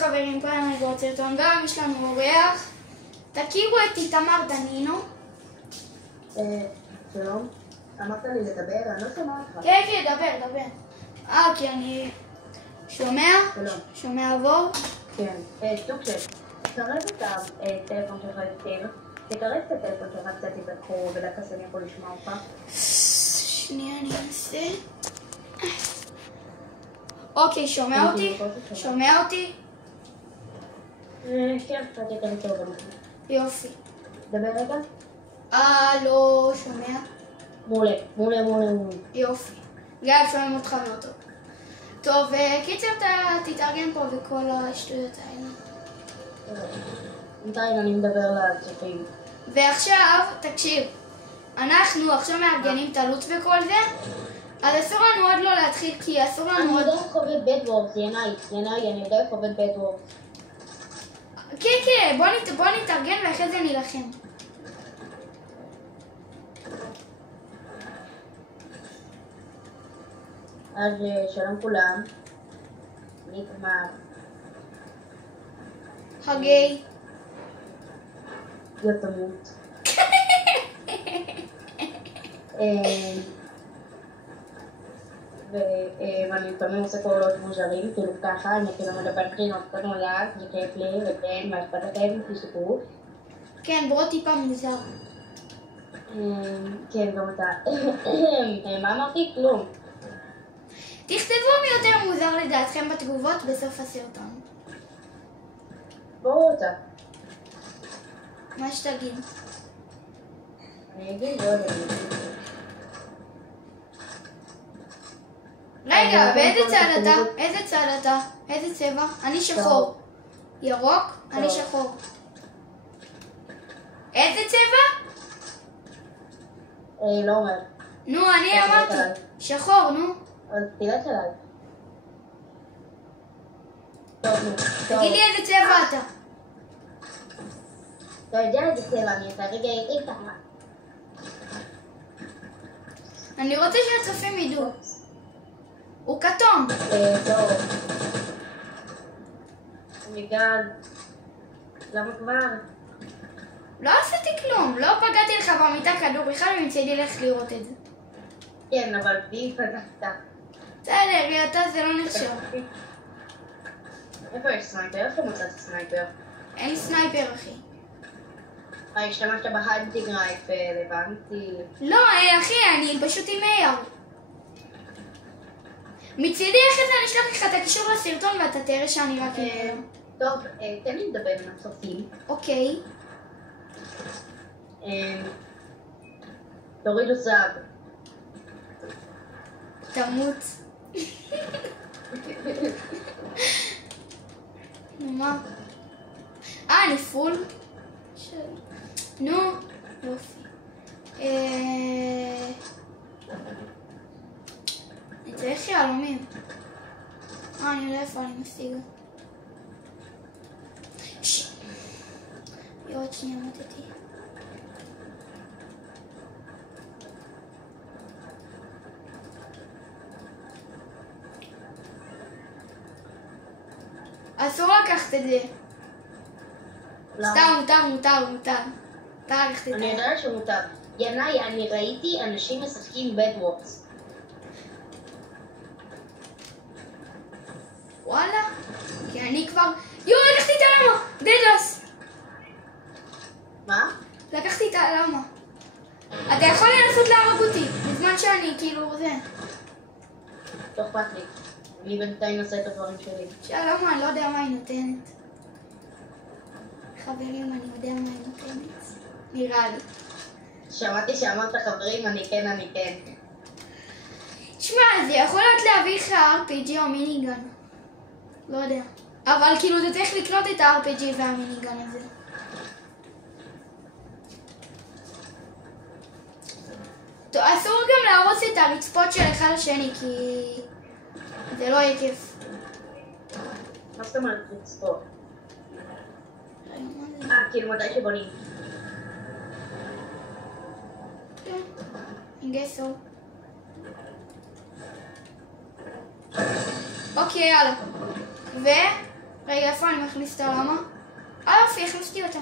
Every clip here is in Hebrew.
חברים, כאן אני רוצה סרטון, גם יש לנו אורח. תכירו את איתמר דנינו. שלום, אמרת לי לדבר, אני לא שומע אותך. כן, דבר. כי אני שומע? שלום. שומע עבור? כן, סטוקשט, תקרב את הטלפון שלך יותר, תקרב את הטלפון שלך קצת יותר ודקה שאני יכול לשמוע אותך. שנייה, אני אנסה. אוקיי, שומע אותי? שומע אותי? כן, קצת יותר טוב. יופי. דבר רגע. לא שומע? מעולה. יופי. גם שומעים אותך מאוד טוב. טוב, קיצר אתה תתארגן פה וכל השטויות האלה. בינתיים אני מדבר לצופים. ועכשיו, תקשיב, אנחנו עכשיו מארגנים את הלוט וכל זה, אז אסור לנו עוד לא להתחיל, כי אסור לנו אני עוד... יודע איך עובד בדוורפס, ינאי, אני יודע איך עובד בדוורפס. כן, בוא נתארגן ואחרי זה נילחם. אז שלום כולם, אני איתמר. חגי. יתמות. ואני לפעמים עושה קולות מוזרים, כאילו ככה, אני כאילו מדבר קרינות קצת מוזר, זה כיף לי, וכן, מה אכפת לכם? תספרו. כן, ברו טיפה מוזר. כן, גם אתה. מה אמרתי? כלום. תכתבו מי יותר מוזר לדעתכם בתגובות בסוף הסרטון. בואו אותה. מה שתגיד. אני אגיד, לא יודע. רגע, באיזה צד אתה? איזה צד אתה? איזה צבע? אני שחור. ירוק? אני שחור. איזה צבע? לא אומר. נו, אני אמרתי. שחור, נו. אז תלך אליי. טוב, נו. תגיד לי איזה צבע אתה. אתה יודע איזה צבע אני, אתה רגע יריב כמה. אני רוצה שהצופים ידעו. הוא כתום. טוב. מיגל. למה כבר? לא עשיתי כלום. לא פגעתי לך במיטה כדור בכלל ומצדי לך לראות את זה. כן, אבל בי פגעת. בסדר, אתה זה לא נחשב. איפה יש סנייפר? איפה מצאת סנייפר? אין סנייפר, אחי. השתמשת בהנטינג רייפל, הבנתי. לא, אחי, אני פשוט עם אייר. מצידי אחרי זה אני אשלח לך את הקישור לסרטון ואתה תראה שאני רק... טוב, תן לי לדבר עם הצופים. אוקיי. תורידו סאב. תמות. נו מה? אני פול? נו, יופי. אני צריך יהלומים. אני יודע איפה אני משיג. עוד שנייה מתתי. אסור לקחת את זה. סתם, מותר. מותר לקחת את זה. אני יודעת שמותר. ינאי, אני ראיתי אנשים משחקים בדוורפס. וואלה? כי אני כבר... לקחתי את הלמה! דדוס! מה? לקחתי את הלמה. אתה יכול לנסות להרוג אותי, בזמן שאני כאילו זה. לא אכפת לי. אני בינתיים עושה את הדברים שלי. שהלמה, אני לא יודע מה היא נותנת. חברים, אני יודע מה היא נותנת. נראה לי. שמעתי שאמרת חברים, אני כן. תשמע, זה יכול להיות להביא לך RPG או מיניגן. לא יודע. אבל כאילו אתה צריך לקנות את ה-RPG והמיניגן הזה. טוב, אסור גם להרוס את הרצפות של אחד לשני, כי זה לא יהיה כיף. מה זאת אומרת לצפות? כאילו מתי שבונים. כן, I guess so. אוקיי, יאללה. רגע, איפה אני מכניס את הלמה? יופי, הכנסתי אותה.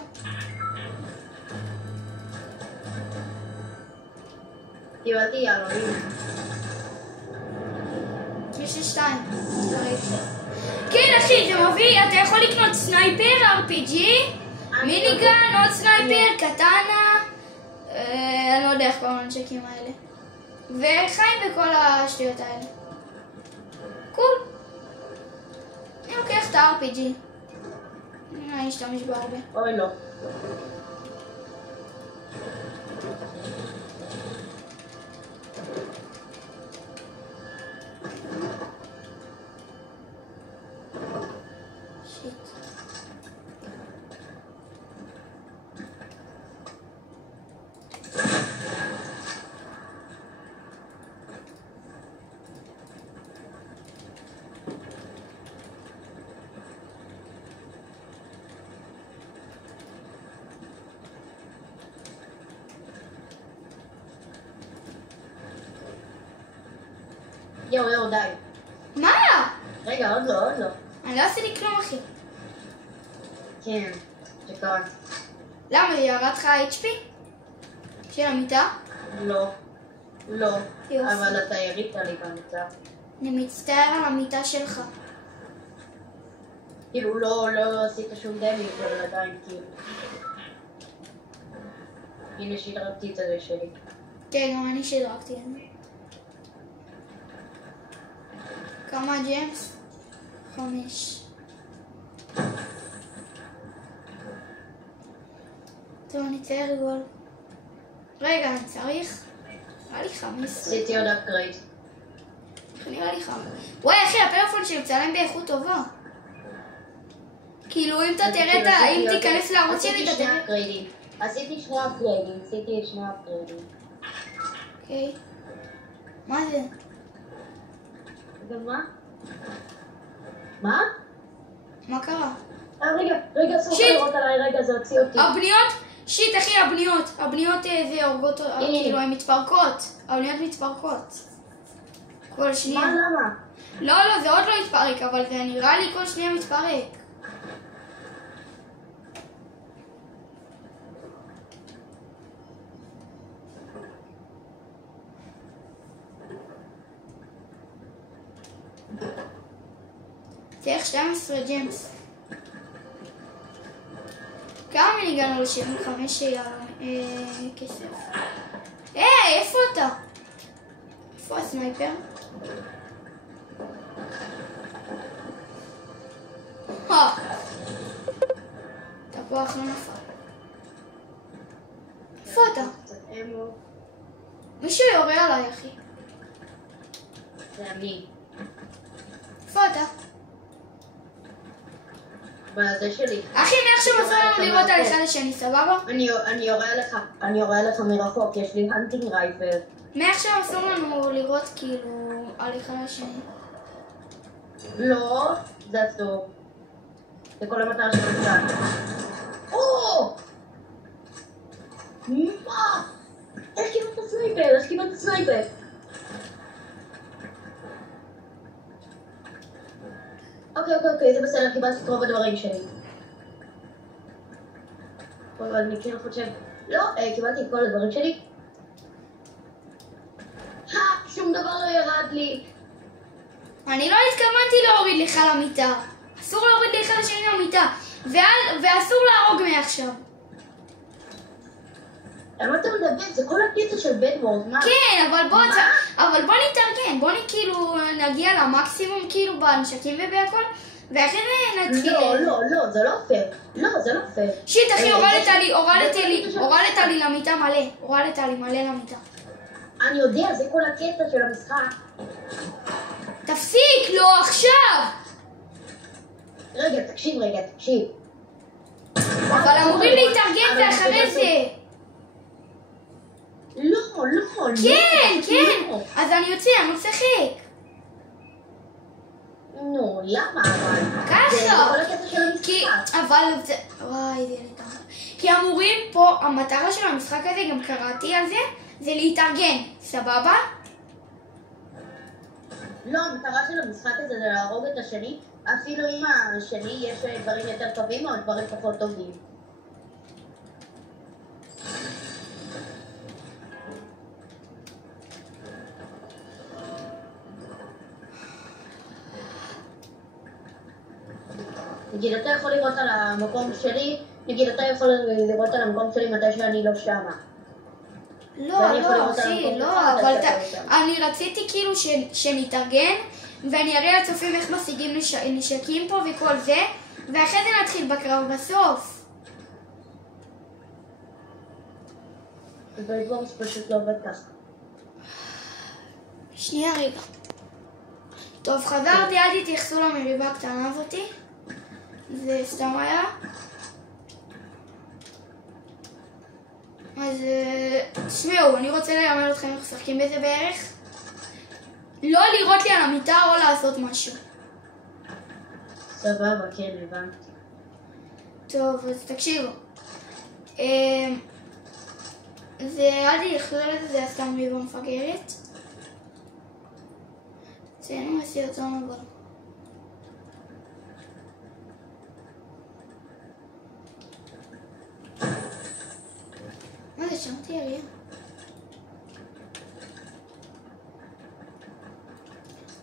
קיבלתי יעלונים. יש לי 2. כן, אחי, זה מביא, אתה יכול לקנות סנייפר, RPG, מיניגן, עוד סנייפר, קטנה, אני לא יודע איך קוראים לנשקים האלה. וחיים בכל השטויות האלה. קול. אני לוקח את ה-RPG. אני אשתמש בו הרבה. אוי לא. יואו, די. מה היה? רגע, עוד לא. אני לא עשיתי כלום, אחי. כן, שקרה. למה, ירד לך ה-HP? של המיטה? לא. יופי. אבל אתה ירית לי במיטה. אני מצטער על המיטה שלך. כאילו, לא עשית שום דמיק, אבל עדיין, כאילו. הנה שדרגתי את זה שלי. כן, גם אני שדרגתי את זה. כמה ג'יימס? 5. טוב, אני צריך גול. רגע, אני צריך? נראה לי 15. עשיתי עוד אפגרייד. נראה לי 5. וואי, אחי, הפלאפון שלי מצלם באיכות טובה. כאילו, אם אתה תראה את ה... אם תיכנס לערוץ שלי, אתה תראה... עשיתי שני אפגריידים. אוקיי. מה זה? גם מה? מה קרה? רגע, אסור לראות עליי, רגע, זה הוציא אותי. הבניות? שיט, אחי, הבניות זה הורגות, כאילו, הן מתפרקות. הבניות מתפרקות. כל שנייה. מה, למה? לא, זה עוד לא התפרק, אבל זה נראה לי כל שנייה מתפרק. צריך 12 ג'יימס. כמה הגענו ל-75 כסף? איפה אתה? איפה הסנייפר? תפוח לא נפל. איפה אתה? מישהו יורה עליי, אחי. זה אני. איפה אתה? בזה שלי. אחי, מעכשיו אסור לנו לראות על אחד השני, סבבה? אני יורה לך מרחוק, יש לי הנטינג רייפל. מעכשיו אסור לנו לראות כאילו על אחד השני. לא, זה אסור. זה כל המטרה של המטרה. או! מה? איך קיבלת סנייפר? אוקיי, זה בסדר, קיבלתי את רוב הדברים שלי. אבל אני כן חושב... לא, קיבלתי את כל הדברים שלי. שום דבר לא ירד לי. אני לא התכוונתי להוריד לך למיטה. אסור להוריד לי אחד השני למיטה. ואסור להרוג מעכשיו. על מה אתה מדבר? זה כל הקטע של בדוורד, מה? כן, אבל בוא נתארגן. בוא נגיע למקסימום כאילו בנשקים ובהכל. ואחרי זה נתחיל... לא, זה לא פייר. שיט, אחי, הורדת לי למיטה מלא. הורדת לי מלא למיטה. אני יודע, זה כל הקטע של המשחק. תפסיק, לא עכשיו! רגע, תקשיב. אבל אמורים להתארגן ואחרי זה. לא. כן. אז אני יוצא, אני משחק. נו, למה אבל? ככה. זה כל הקטע של המשחק. אבל זה... וואי, זה להתארגן. כי אמורים פה, המטרה של המשחק הזה, גם קראתי על זה, זה להתארגן, סבבה? לא, המטרה של המשחק הזה זה להרוג את השני, אפילו עם השני יש דברים יותר טובים או דברים פחות טובים. נגיד, אתה יכול לראות על המקום שלי, נגיד, אתה יכול לראות על המקום שלי מתי שאני לא שמה. לא, אחי, לא, אבל אני רציתי כאילו שנתארגן, ואני אראה לצופים איך משיגים נשקים פה וכל זה, ואחרי זה נתחיל בקרב בסוף. ובלבורס פשוט לא עובד ככה. שנייה רגע. טוב, חזרתי, אל תתייחסו למריבה הקטנה הזאתי. זה סתם היה. אז תשמעו, אני רוצה ללמד אתכם איך משחקים בזה בערך. לא לראות לי על המיטה או לעשות משהו. סבבה, כן, הבנתי. טוב, אז תקשיבו. זה אל תתייחסו לזה, זה סתם מריבה מפגרת. ציינו בסרטון הבא. מה זה, שמעתי ירייה?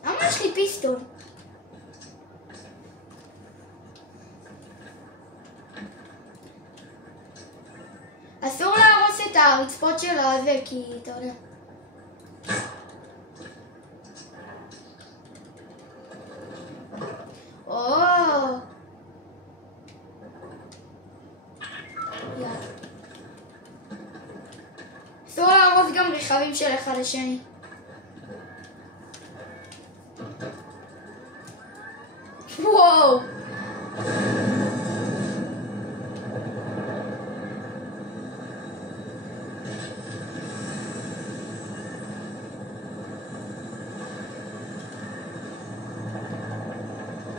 למה יש לי פיסטול? אסור להרוס את הרצפות של הזה, כי אתה יודע. אסור להרוס גם רכבים של אחד לשני. וואו!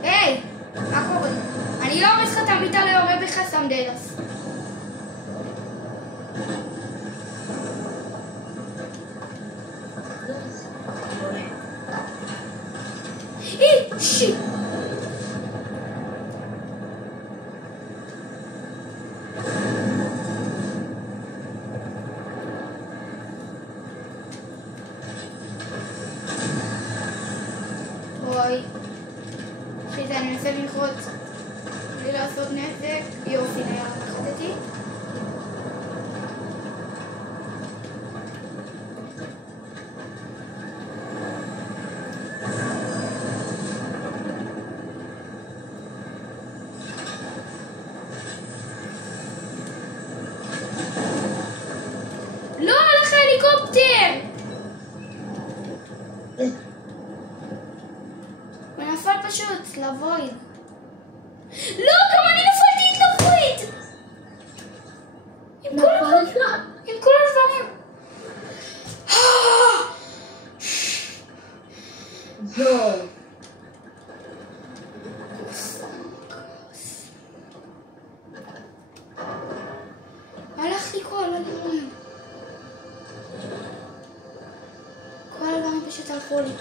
היי! מה קורה? אני לא הורס לך את המיטה ליורה בך סם דלס. שיט! אוי. שיט, אני מנסה ללחוץ בלי לעשות נזק. יופי, נחתתי. לא, הלך ההליקופטר! הוא נפל פשוט לוויד. לא, גם אני נפלתי לוויד! עם כל הדברים. יואו. הלך לי כל הדברים. כל הדברים פשוט הלכו לי.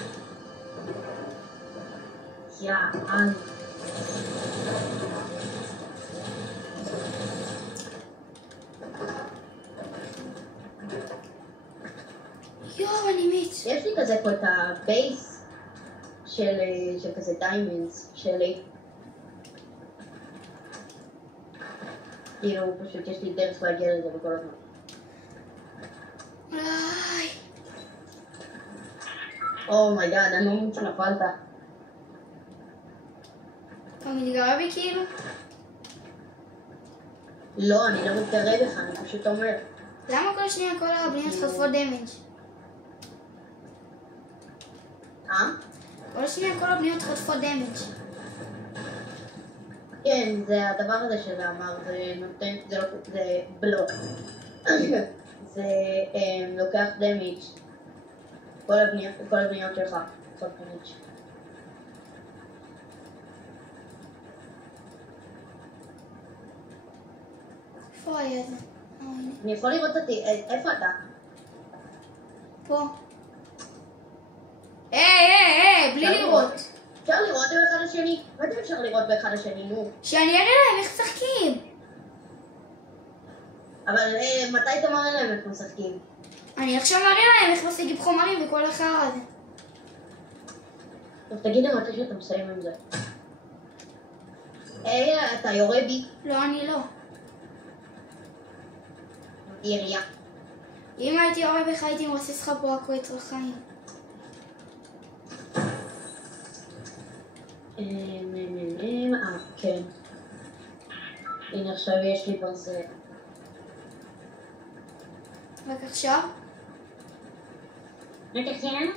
יאללה. יואו, אני מת. יש לי כזה פה את הבייס של כזה דיימנדס שלי. כאילו, פשוט יש לי דרך להגיע לזה בכל הזמן. אולי. אומייגאד, אני לא מבין שנפלת. אתה מתגרה בי כאילו? לא, אני לא מתגרה בך, אני פשוט אומר. למה כל שנייה כל הבניות חוטפות דמג'? כל שנייה כל הבניות חוטפות דמג'. כן, זה הדבר הזה שזה אמר, זה נותן, זה בלוק. זה לוקח דמג'. כל הבניות שלך, כל דמג'. איפה היה זה? אני יכול לראות אותי, איפה אתה? פה. היי, בלי לראות. אפשר לראות אם אחד השני? מתי אפשר לראות באחד השני, נו? שאני אראה להם איך משחקים. אבל מתי אתה מראה להם איך משחקים? אני עכשיו מראה להם איך משיגים חומרים וכל החרא הזה. טוב, תגיד לי מתי שאתה מסיים עם זה. אתה יורה בי? לא, אני לא. ירייה. אם הייתי יורה בך הייתי מרסס לך פה הכל יצר חיים. כן. הנה עכשיו יש לי ברזל. רק עכשיו? בטח שלנו?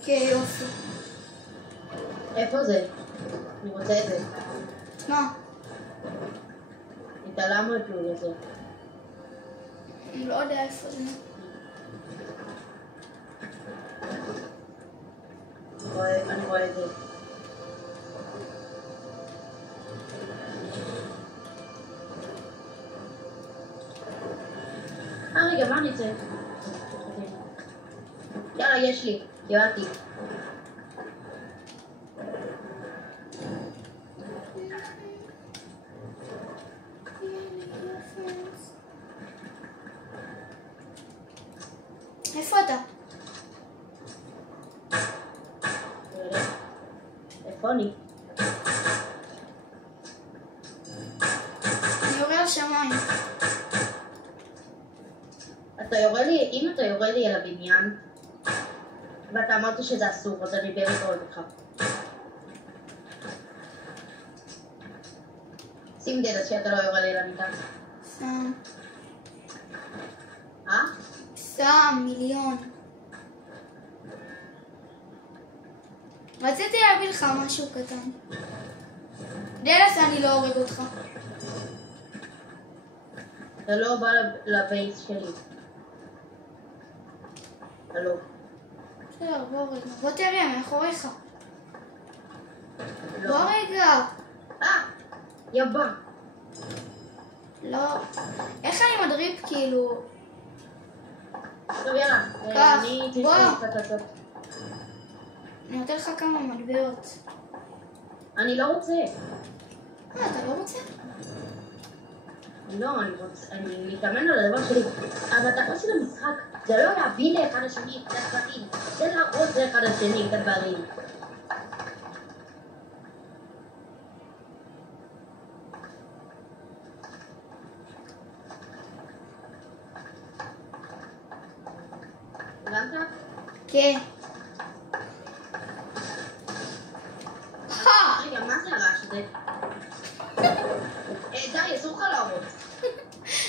אוקיי, יופי. איפה זה? אני רוצה את זה. מה? התעלמנו את לול הזה. אני לא יודע איפה זה. אני רואה את זה. רגע, מה אני צריך? יאללה, יש לי. קיבלתי. איפה אתה? איפה אני? אני יורה לשמיים. אתה יורה לי, אם אתה יורה לי על הבניין ואתה אמרת שזה אסור, אז אני באמת רואה אותך. שים דלת שאתה לא יורה לי על המיטה. שם. אה? שם, מיליון. רציתי להביא לך משהו קטן. דלס, אני לא הורג אותך. אתה לא בא לבייס שלי. הלו. בסדר, בוא תראה, מאחוריך. לא. בוא רגע. יבא. לא. איך אני מדריב כאילו? טוב, יאללה. קח, אני בוא. תצטט. אני נותן לך כמה מטבעות. אני לא רוצה. אתה לא רוצה? לא, אני מתאמן על הדבר שלי. המטרה של המשחק זה לא להביא לאחד השני את הדברים, זה להראות לאחד השני את הדברים. הבנת? כן. רגע, מה זה הרעש הזה? די, אסור לך להראות.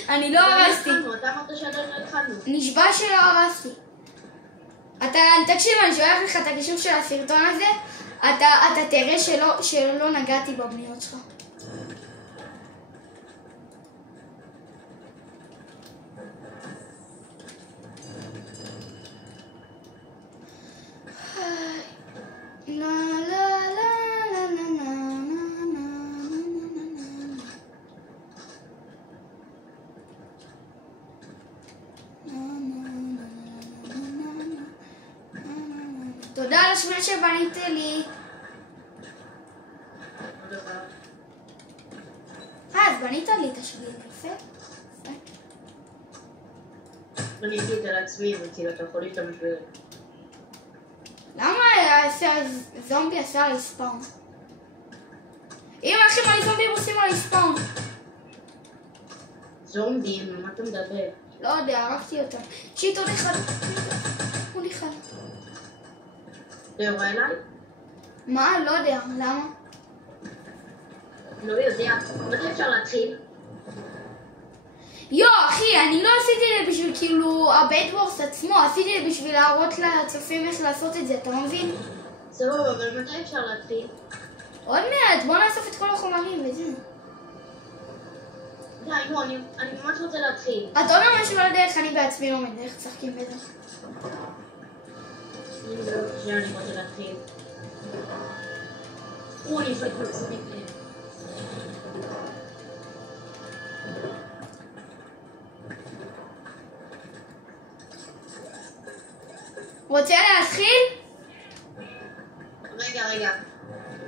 אני לא הרסתי. אתה אמרת שעדיין לא התחלנו. נשבע שלא הרסתי. תקשיב, אני שולח לך את הקישור של הסרטון הזה, אתה תראה שלא נגעתי בבניות שלך. תודה על השביל שבנית לי. אז בנית לי את השביל, יפה. אני אגיד את זה לעצמי, וכאילו אתה יכול להשתמש בזה. למה זומבי עשה על ספאון? אם אחים על זומבים עושים על ספאון. זומבים, מה אתה מדבר? לא יודע, הרגתי אותם. שיט, עוד אחד. עוד אחד. אתה יורה אליי? מה? לא יודע, למה? לא יודע. מתי אפשר להתחיל? אחי, אני לא עשיתי את זה בשביל כאילו הבייטבורס עצמו, עשיתי את זה בשביל להראות לצופים איך לעשות את זה, אתה מבין? סבבה, אבל מתי אפשר להתחיל? עוד מעט, בוא נאסוף את כל החומרים וזהו. די, נו, אני ממש רוצה להתחיל. אתה אומר משהו על הדרך, אני בעצמי לא מבין איך צחקים בזה. אני רוצה להתחיל. אני אפלק מצוין. רוצה להתחיל? רגע.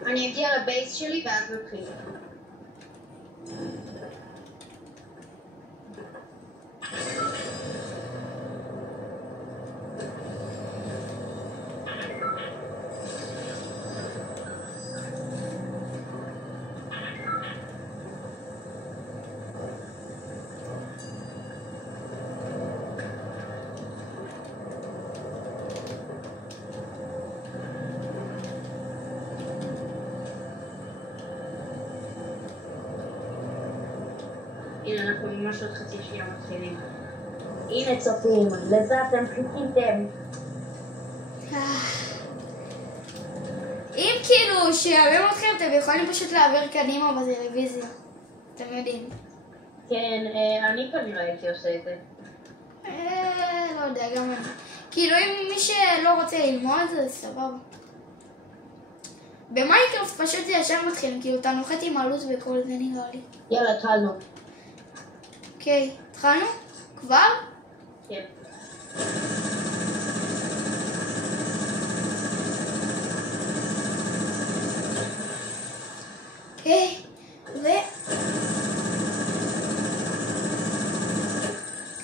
אני אגיע לבייס שלי ואז נתחיל. הנה, אנחנו ממש עוד חצי שנייה מתחילים. הנה צופים, לזה אתם חיכיתם. אם כאילו שירים אתכם, אתם יכולים פשוט להעביר קדימה בטלוויזיה. אתם יודעים. כן, אני כנראה הייתי עושה את זה. לא יודע, גם אני. כאילו אם מי שלא רוצה ללמוד, זה סבבה. במיינקראפט פשוט זה ישר מתחיל, כאילו אתה נוחת עם עלות וכל זה נראה לי. יאללה, התחלנו. אוקיי, התחלנו? כבר? כן. אוקיי,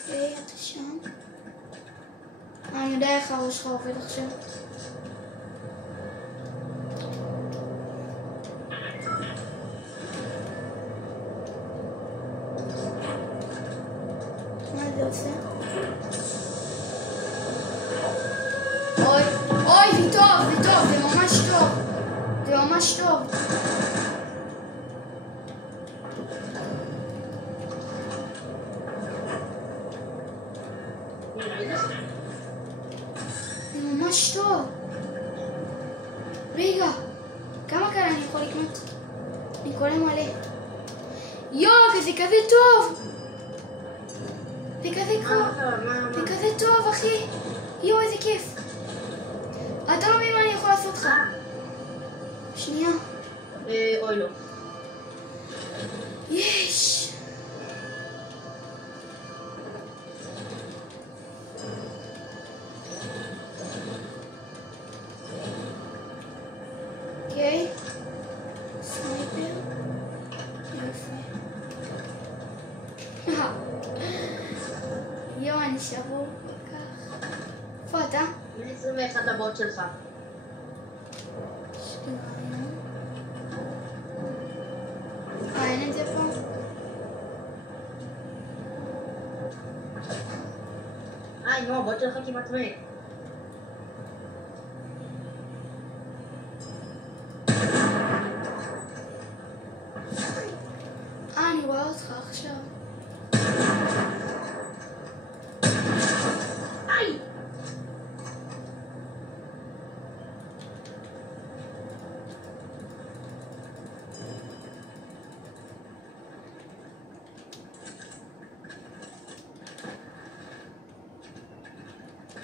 אוקיי, אתה שם. אני יודע איך הראש שלך עובד עכשיו. מה זה עושה? אוי, זה טוב, זה ממש טוב. זה ממש טוב. זה ממש טוב. רגע, כמה כאלה אני יכול לקנות? אני קונה מלא. זה כזה טוב. זה כזה טוב, אחי. איזה כיף. אתה לא מבין מה אני יכול לעשות לך. שנייה. אוי לא. יש. אוקיי. סנייפר. יפה. אני שבור כל כך. איפה אתה? 21 לבוט שלך. אין את זה פה? נו, הבוט שלך כמעט מת. אני רואה אותך עכשיו.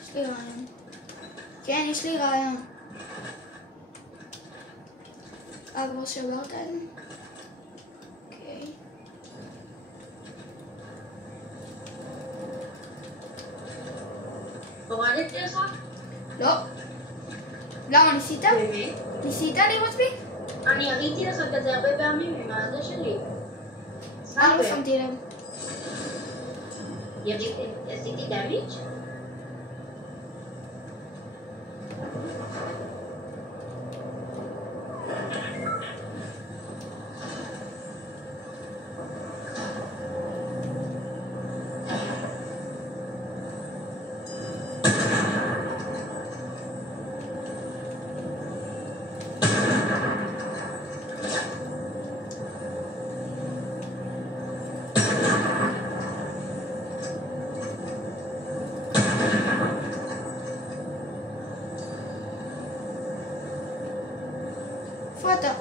יש לי רעיון. כן, יש לי רעיון. כבר שברת את זה? אוקיי. הורדתי לך? לא. למה, ניסית? באמת? ניסית לראות בי? אני הראיתי לך כזה הרבה פעמים עם הזה שלי. לא שמתי לב. עשיתי דמיג'? איפה אתה?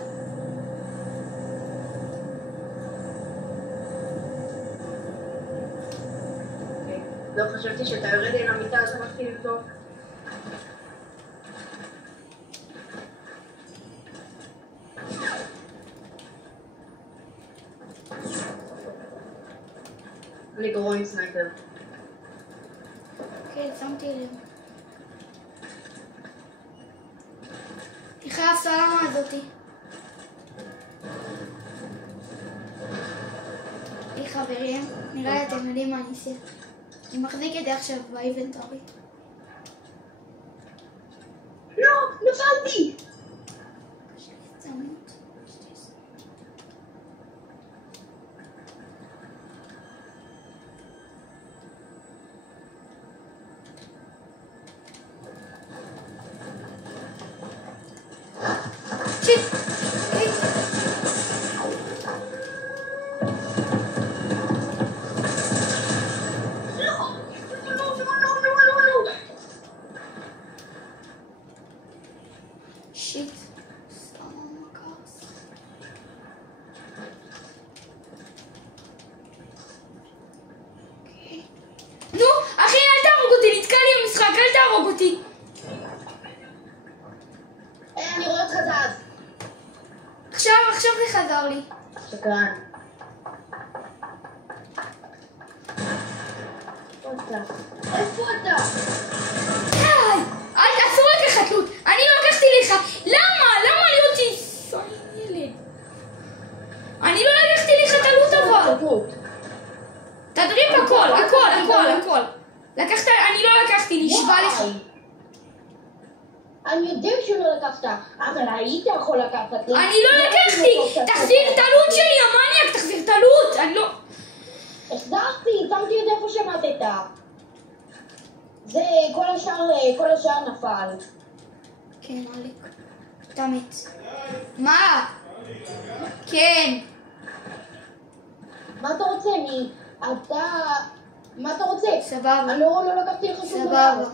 לא חשבתי שאתה יורד אל המיטה, אז אתה מתחיל לבדוק. אני גרוע עם סנייפר. כן, שמתי לב. איך ההפסלמה הזאתי? היי חברים, נראה לי אתם יודעים מה אני עושה. אני מחזיק את זה עכשיו באינבנטורי. לא, נפלתי! אני רואה אותך זז. עכשיו זה חזר לי. שקרן. איפה אתה? די! אסור לקחת לוט. אני לא לקחתי לך. למה? למה להיות ילד? אני לא לקחתי לך את הלוט אבל. תדריב הכל. לקחת, אני לא לקחתי, נשבע לך. אני יודע שלא לקחת, אבל היית יכול לקחת. אני לא לקחתי! תחזיר את הלוט שלי, המניאק, תחזיר את הלוט! אני לא... החזרתי, שמתי את איפה שמטת. זה, כל השאר נפל. כן, אליק. אתה מת. מה? כן. מה אתה רוצה? מה אתה רוצה? סבבה. אני לא לקחתי לך שום דבר. סבבה.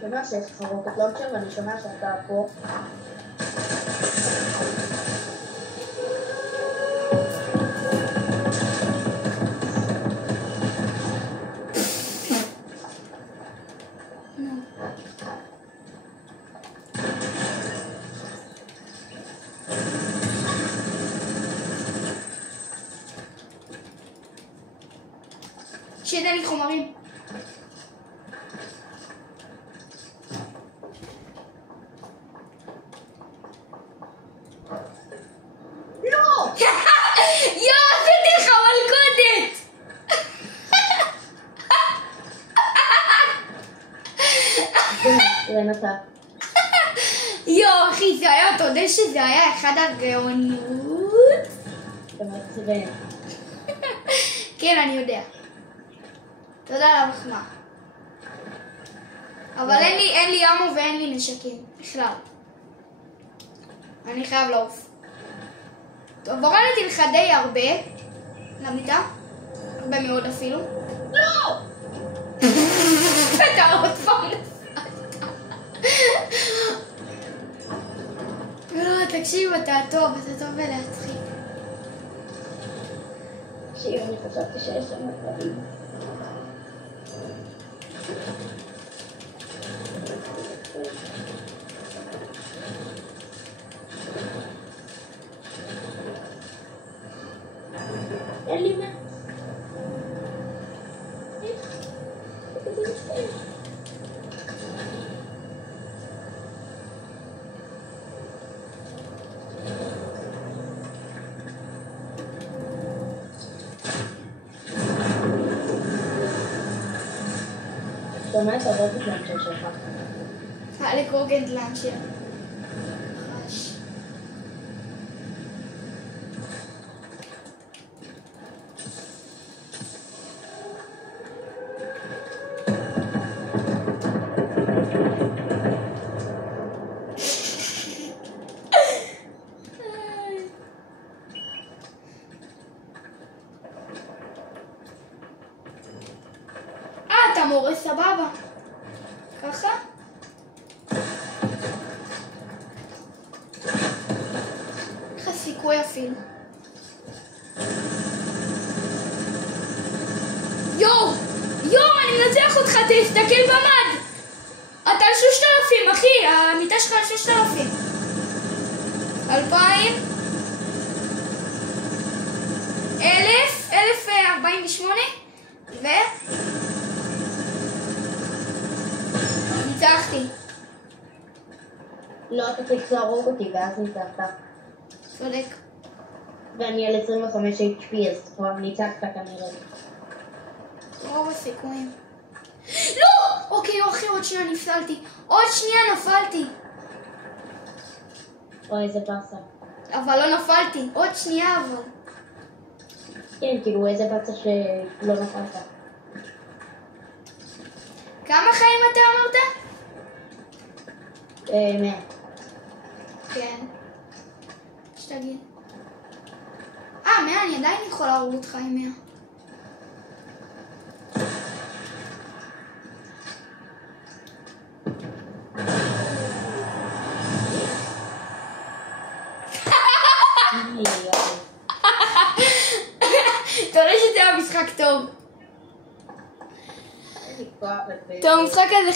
שומע שיש לך רוקט לונצ'ר ואני שומע שאתה פה. שידע לי חומרים. יואו אחי, זה היה, אתה יודע שזה היה אחד הגאונות? אתה מצבן. כן, אני יודע. תודה על המחמאה. אבל אין לי אמו ואין לי נשקים, בכלל. אני חייב לעוף. טוב, הורדתי לך די הרבה. למיטה? הרבה מאוד אפילו. לא! אתה עוד פעם לא, תקשיב, אתה טוב בלהצחיק. תקשיב, אני חשבתי שיש שם דברים. אין לי מה. שומע את הרוקט לנצ'ר שלך. אליק רוקט לנצ'ר. חש. אתה מורה סבבה. ככה? איך הסיכוי אפילו. יואו, אני מנצח אותך, תסתכל במד. אתה על 3,000 אחי, המיטה שלך על 6,000. 2,000 1,000 1048 ו... ניצחתי. לא, אתה צריך להרוג אותי ואז ניצחת. צודק. ואני על 25 HP, אז כבר ניצחת כנראה. רוב הסיכויים. לא! אוקיי, אחי, עוד שנייה נפסלתי. עוד שנייה נפלתי. אוי, איזה באסה. אבל לא נפלתי. עוד שנייה אבל. כן, כאילו איזה באסה שלא נפלת. כמה חיים אתה אמרת? 100. כן. שתגיד. 100, אני עדיין יכולה להרוג אותך עם 100. אתה יודע שזה היה משחק טוב. טוב, המשחק הזה